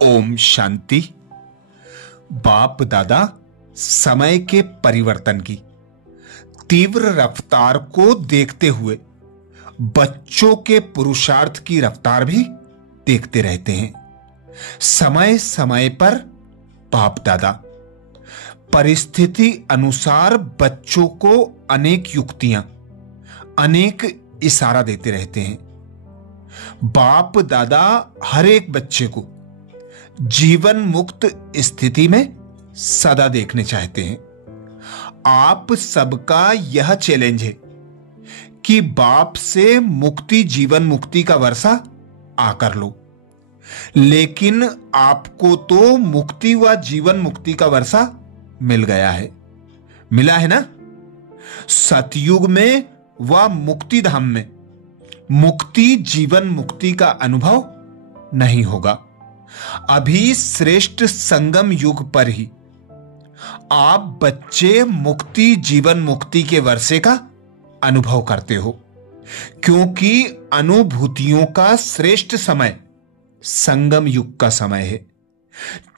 ओम शांति। बाप दादा समय के परिवर्तन की तीव्र रफ्तार को देखते हुए बच्चों के पुरुषार्थ की रफ्तार भी देखते रहते हैं। समय समय पर बाप दादा परिस्थिति अनुसार बच्चों को अनेक युक्तियां, अनेक इशारा देते रहते हैं। बाप दादा हर एक बच्चे को जीवन मुक्त स्थिति में सदा देखने चाहते हैं। आप सबका यह चैलेंज है कि बाप से मुक्ति, जीवन मुक्ति का वर्षा आकर लो, लेकिन आपको तो मुक्ति व जीवन मुक्ति का वर्षा मिल गया है, मिला है ना। सतयुग में व मुक्ति धाम में मुक्ति, जीवन मुक्ति का अनुभव नहीं होगा। अभी श्रेष्ठ संगम युग पर ही आप बच्चे मुक्ति, जीवन मुक्ति के वर्षे का अनुभव करते हो, क्योंकि अनुभूतियों का श्रेष्ठ समय संगम युग का समय है।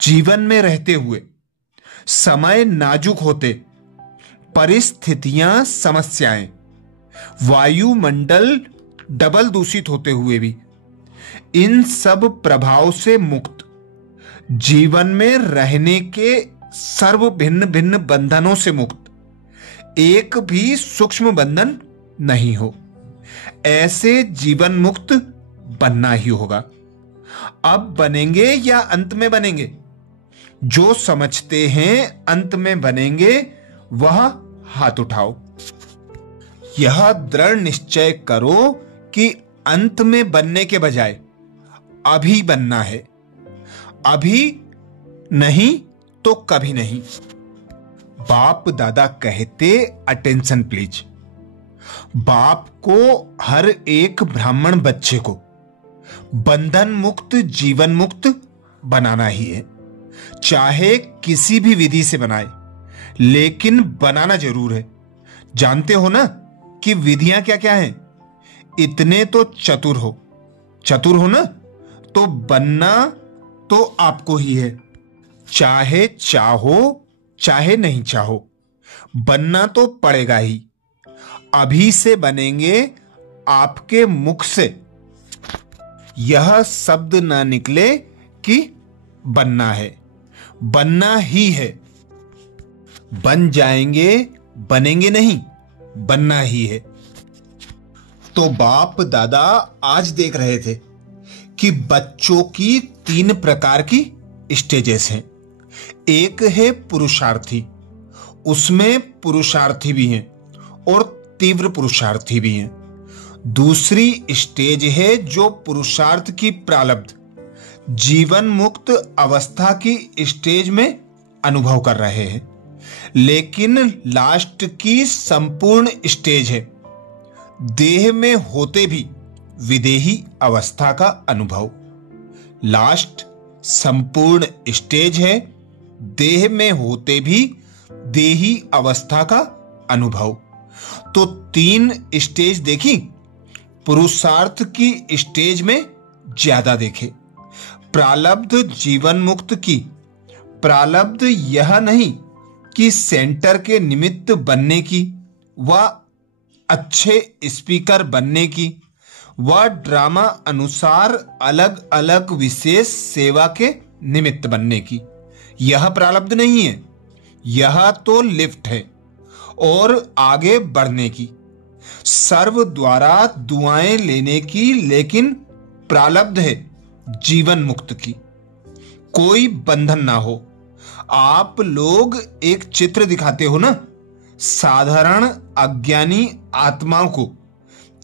जीवन में रहते हुए समय नाजुक होते, परिस्थितियां, समस्याएं, वायुमंडल डबल दूषित होते हुए भी इन सब प्रभाव से मुक्त, जीवन में रहने के सर्व भिन्न भिन्न बंधनों से मुक्त, एक भी सूक्ष्म बंधन नहीं हो, ऐसे जीवन मुक्त बनना ही होगा। अब बनेंगे या अंत में बनेंगे? जो समझते हैं अंत में बनेंगे वह हाथ उठाओ। यह दृढ़ निश्चय करो कि अंत में बनने के बजाय अभी बनना है। अभी नहीं तो कभी नहीं। बाप दादा कहते, अटेंशन प्लीज। बाप को हर एक ब्राह्मण बच्चे को बंधन मुक्त, जीवन मुक्त बनाना ही है, चाहे किसी भी विधि से बनाए, लेकिन बनाना जरूर है। जानते हो ना कि विधियां क्या क्या हैं? इतने तो चतुर हो ना, तो बनना तो आपको ही है। चाहे चाहो चाहे नहीं चाहो, बनना तो पड़ेगा ही। अभी से बनेंगे, आपके मुख से यह शब्द ना निकले कि बनना है, बनना ही है। बन जाएंगे, बनेंगे नहीं, बनना ही है। तो बाप दादा आज देख रहे थे कि बच्चों की 3 प्रकार की स्टेजेस हैं। एक है पुरुषार्थी, उसमें पुरुषार्थी भी हैं और तीव्र पुरुषार्थी भी हैं। दूसरी स्टेज है जो पुरुषार्थ की प्रारब्ध, जीवन मुक्त अवस्था की स्टेज में अनुभव कर रहे हैं, लेकिन लास्ट की संपूर्ण स्टेज है देह में होते भी विदेही अवस्था का अनुभव। लास्ट संपूर्ण स्टेज है देह में होते भी देही अवस्था का अनुभव। तो 3 स्टेज देखी, पुरुषार्थ की स्टेज में ज्यादा देखे। प्रारब्ध जीवन मुक्त की प्रारब्ध यह नहीं कि सेंटर के निमित्त बनने की, व अच्छे स्पीकर बनने की, व ड्रामा अनुसार अलग अलग विशेष सेवा के निमित्त बनने की, यह प्रारब्ध नहीं है। यह तो लिफ्ट है और आगे बढ़ने की, सर्व द्वारा दुआएं लेने की, लेकिन प्रारब्ध है जीवन मुक्त की। कोई बंधन ना हो। आप लोग एक चित्र दिखाते हो ना, साधारण अज्ञानी आत्माओं को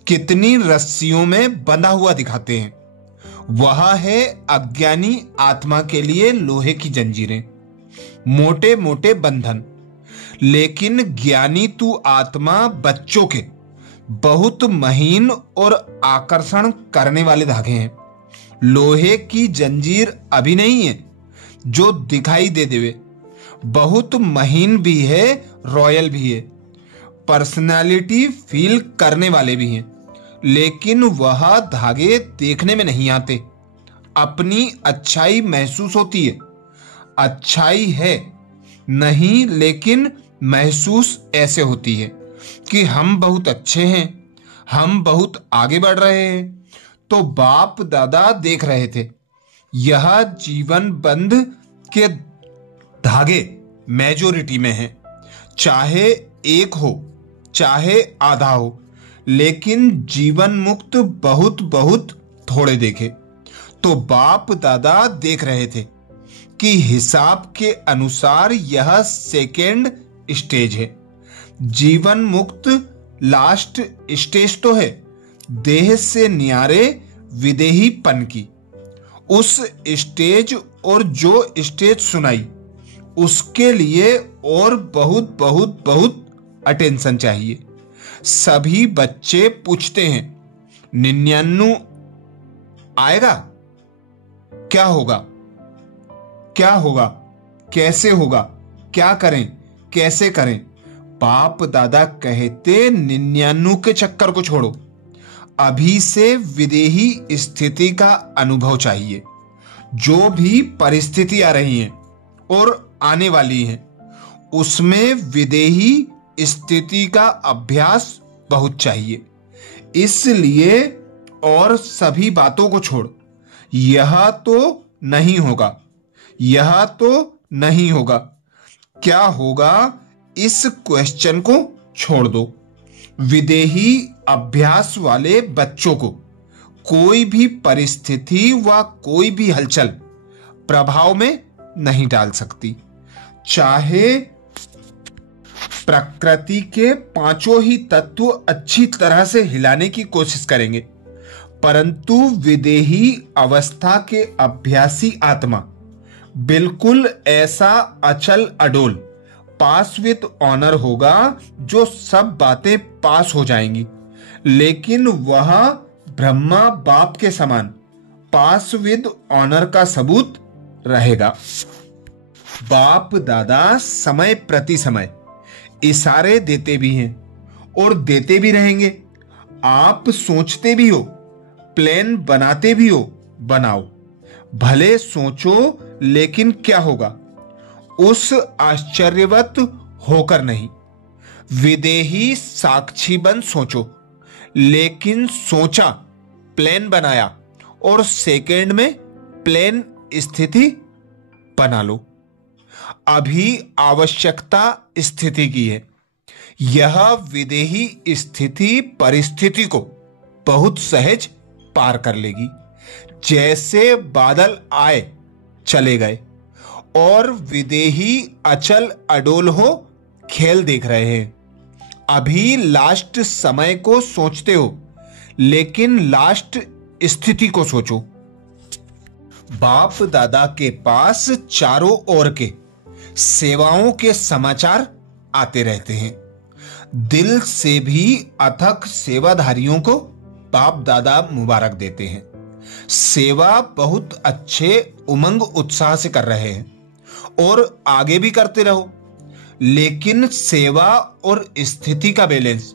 कितनी रस्सियों में बंधा हुआ दिखाते हैं। वह है अज्ञानी आत्मा के लिए लोहे की जंजीरें, मोटे मोटे बंधन। लेकिन ज्ञानी तू आत्मा बच्चों के बहुत महीन और आकर्षण करने वाले धागे हैं। लोहे की जंजीर अभी नहीं है जो दिखाई दे देवे, बहुत महीन भी है, रॉयल भी है, पर्सनालिटी फील करने वाले भी हैं, लेकिन वह धागे देखने में नहीं आते, अपनी अच्छाई महसूस होती है। अच्छाई है नहीं, लेकिन महसूस ऐसे होती है कि हम बहुत अच्छे हैं, हम बहुत आगे बढ़ रहे हैं। तो बाप दादा देख रहे थे यह जीवन बंध के धागे मेजोरिटी में हैं, चाहे एक हो चाहे आधा हो, लेकिन जीवन मुक्त बहुत बहुत थोड़े देखे। तो बाप दादा देख रहे थे कि हिसाब के अनुसार यह सेकेंड स्टेज है। जीवन मुक्त लास्ट स्टेज तो है देह से न्यारे विदेहीपन की। उस स्टेज और जो स्टेज सुनाई उसके लिए और बहुत बहुत बहुत अटेंशन चाहिए। सभी बच्चे पूछते हैं 99 आएगा? क्या होगा? क्या होगा? कैसे होगा? क्या करें? कैसे करें? बाप दादा कहते 99 के चक्कर को छोड़ो, अभी से विदेही स्थिति का अनुभव चाहिए। जो भी परिस्थिति आ रही है और आने वाली है उसमें विदेही स्थिति का अभ्यास बहुत चाहिए। इसलिए और सभी बातों को छोड़, यह तो नहीं होगा, यह तो नहीं होगा, क्या होगा, इस क्वेश्चन को छोड़ दो। विदेही अभ्यास वाले बच्चों को कोई भी परिस्थिति व कोई भी हलचल प्रभाव में नहीं डाल सकती। चाहे प्रकृति के पांचों ही तत्व अच्छी तरह से हिलाने की कोशिश करेंगे, परंतु विदेही अवस्था के अभ्यासी आत्मा बिल्कुल ऐसा अचल अडोल पास विद ऑनर होगा जो सब बातें पास हो जाएंगी, लेकिन वह ब्रह्मा बाप के समान पास विद ऑनर का सबूत रहेगा। बाप दादा समय प्रति समय इशारे देते भी हैं और देते भी रहेंगे। आप सोचते भी हो, प्लान बनाते भी हो, बनाओ, भले सोचो, लेकिन क्या होगा उस आश्चर्यवत होकर नहीं। विदेही साक्षी बन सोचो, लेकिन सोचा, प्लान बनाया और सेकेंड में प्लान स्थिति बना लो। अभी आवश्यकता स्थिति की है। यह विदेही स्थिति परिस्थिति को बहुत सहज पार कर लेगी। जैसे बादल आए चले गए और विदेही अचल अडोल हो खेल देख रहे हैं। अभी लास्ट समय को सोचते हो, लेकिन लास्ट स्थिति को सोचो। बाप दादा के पास चारों ओर के सेवाओं के समाचार आते रहते हैं। दिल से भी अथक सेवाधारियों को बाप दादा मुबारक देते हैं। सेवा बहुत अच्छे उमंग उत्साह से कर रहे हैं और आगे भी करते रहो, लेकिन सेवा और स्थिति का बैलेंस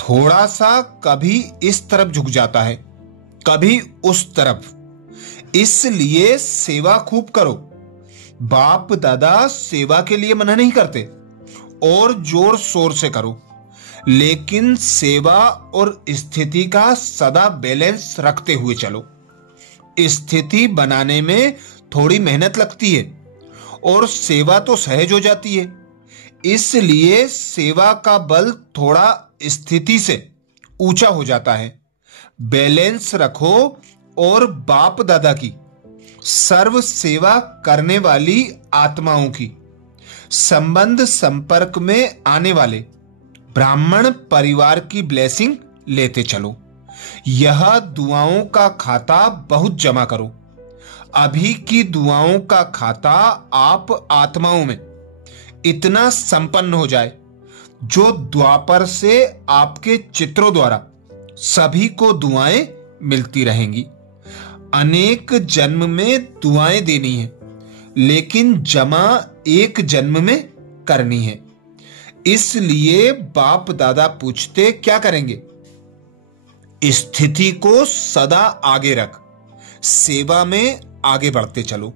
थोड़ा सा कभी इस तरफ झुक जाता है, कभी उस तरफ। इसलिए सेवा खूब करो। बाप दादा सेवा के लिए मना नहीं करते और जोर शोर से करो, लेकिन सेवा और स्थिति का सदा बैलेंस रखते हुए चलो। स्थिति बनाने में थोड़ी मेहनत लगती है और सेवा तो सहज हो जाती है। इसलिए सेवा का बल थोड़ा स्थिति से ऊंचा हो जाता है। बैलेंस रखो और बाप दादा की सर्व सेवा करने वाली आत्माओं की संबंध संपर्क में आने वाले ब्राह्मण परिवार की ब्लेसिंग लेते चलो। यह दुआओं का खाता बहुत जमा करो। अभी की दुआओं का खाता आप आत्माओं में इतना संपन्न हो जाए जो द्वापर से आपके चित्रों द्वारा सभी को दुआएं मिलती रहेंगी। अनेक जन्म में दुआएं देनी है, लेकिन जमा एक जन्म में करनी है। इसलिए बाप दादा पूछते क्या करेंगे? स्थिति को सदा आगे रख, सेवा में आगे बढ़ते चलो।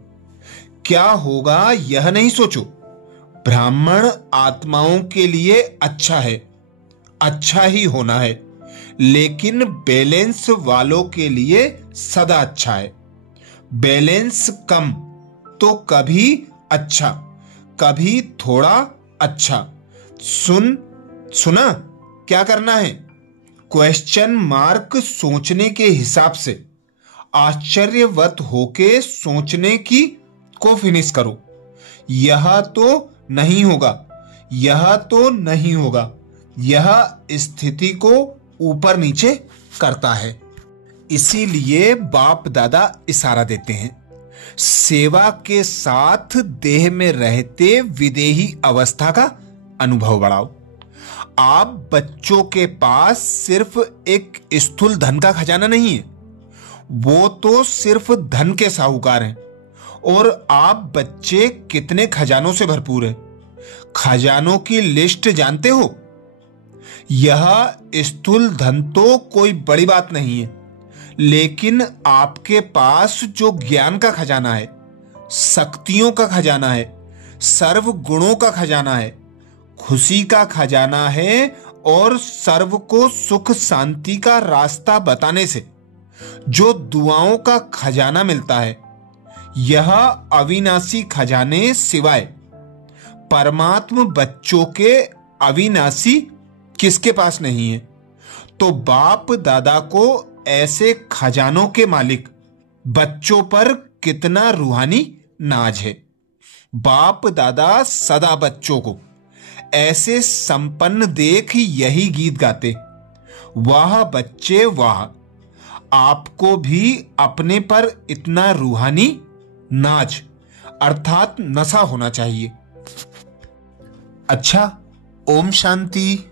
क्या होगा यह नहीं सोचो। ब्राह्मण आत्माओं के लिए अच्छा है, अच्छा ही होना है, लेकिन बैलेंस वालों के लिए सदा अच्छा है। बैलेंस कम तो कभी अच्छा, कभी थोड़ा अच्छा। सुना क्या करना है? क्वेश्चन मार्क सोचने के हिसाब से आश्चर्यवत होके सोचने की को फिनिश करो। यह तो नहीं होगा, यह तो नहीं होगा। यह स्थिति को ऊपर नीचे करता है। इसीलिए बाप दादा इशारा देते हैं, सेवा के साथ देह में रहते विदेही अवस्था का अनुभव बढ़ाओ। आप बच्चों के पास सिर्फ एक स्थूल धन का खजाना नहीं है, वो तो सिर्फ धन के साहूकार हैं। और आप बच्चे कितने खजानों से भरपूर हैं। खजानों की लिस्ट जानते हो? यह स्थूल धन तो कोई बड़ी बात नहीं है, लेकिन आपके पास जो ज्ञान का खजाना है, शक्तियों का खजाना है, सर्व गुणों का खजाना है, खुशी का खजाना है, और सर्व को सुख शांति का रास्ता बताने से जो दुआओं का खजाना मिलता है, यह अविनाशी खजाने सिवाय परमात्म बच्चों के अविनाशी किसके पास नहीं है। तो बाप दादा को ऐसे खजानों के मालिक बच्चों पर कितना रूहानी नाज है। बाप दादा सदा बच्चों को ऐसे संपन्न देख यही गीत गाते, वाह बच्चे वाह। आपको भी अपने पर इतना रूहानी नाज अर्थात नशा होना चाहिए। अच्छा, ओम शांति।